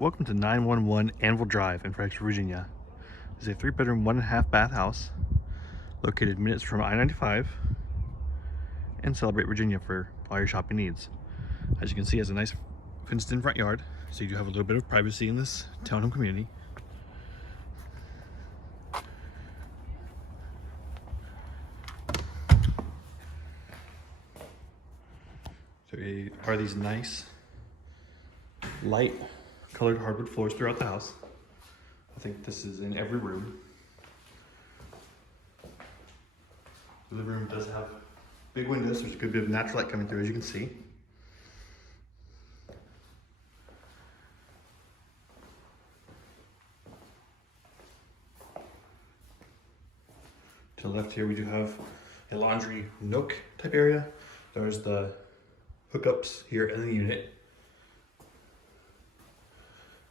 Welcome to 911 Anvil Drive in Fredericksburg, Virginia. It's a 3-bedroom, 1.5 bath house located minutes from I-95 and Celebrate, Virginia for all your shopping needs. As you can see, it has a nice fenced-in front yard, so you do have a little bit of privacy in this townhome community. So there are these nice light colored hardwood floors throughout the house. I think this is in every room. The living room does have big windows. There's a good bit of natural light coming through, as you can see. To the left here, we do have a laundry nook type area. There's the hookups here in the unit.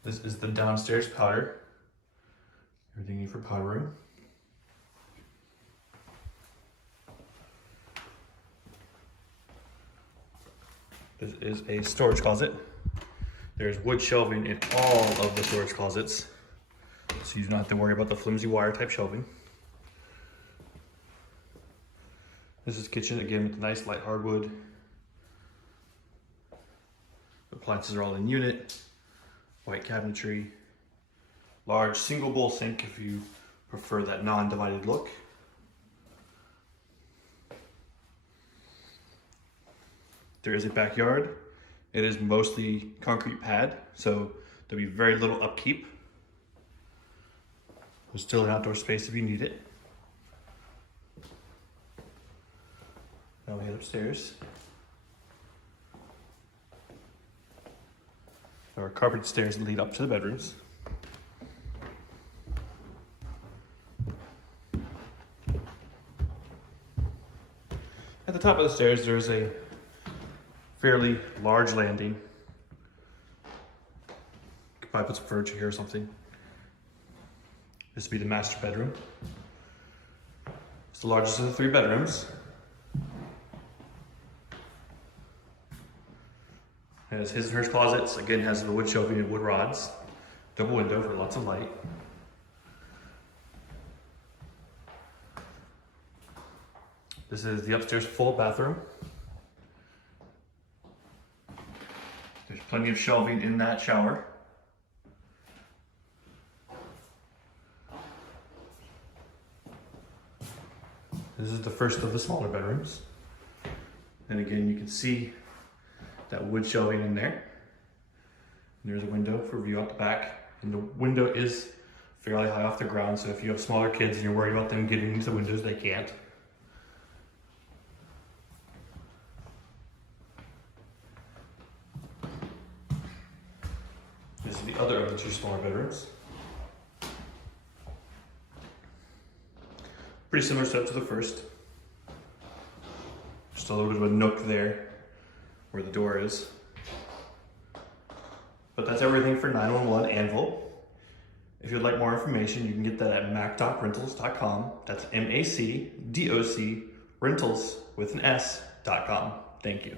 This is the downstairs powder. Everything you need for powdering. This is a storage closet. There's wood shelving in all of the storage closets, so you do not have to worry about the flimsy wire type shelving. This is kitchen, again with the nice light hardwood. The appliances are all in unit. White cabinetry. Large single bowl sink if you prefer that non-divided look. There is a backyard. It is mostly concrete pad, so there'll be very little upkeep. There's still an outdoor space if you need it. Now we head upstairs. There are carpeted stairs that lead up to the bedrooms. At the top of the stairs, there's a fairly large landing. You could probably put some furniture here or something. This would be the master bedroom. It's the largest of the 3 bedrooms. It has his and hers closets. Again, has the wood shelving and wood rods. Double window for lots of light. This is the upstairs full bathroom. There's plenty of shelving in that shower. This is the first of the smaller bedrooms. And again, you can see that wood shelving in there. And there's a window for view out the back. And the window is fairly high off the ground, so if you have smaller kids and you're worried about them getting into the windows, they can't. This is the other of the 2 smaller bedrooms. Pretty similar setup to the first. Just a little bit of a nook there where the door is. But that's everything for 911 Anvil. If you'd like more information, you can get that at macdocrentals.com. That's MACDOC rentals with an S.com. Thank you.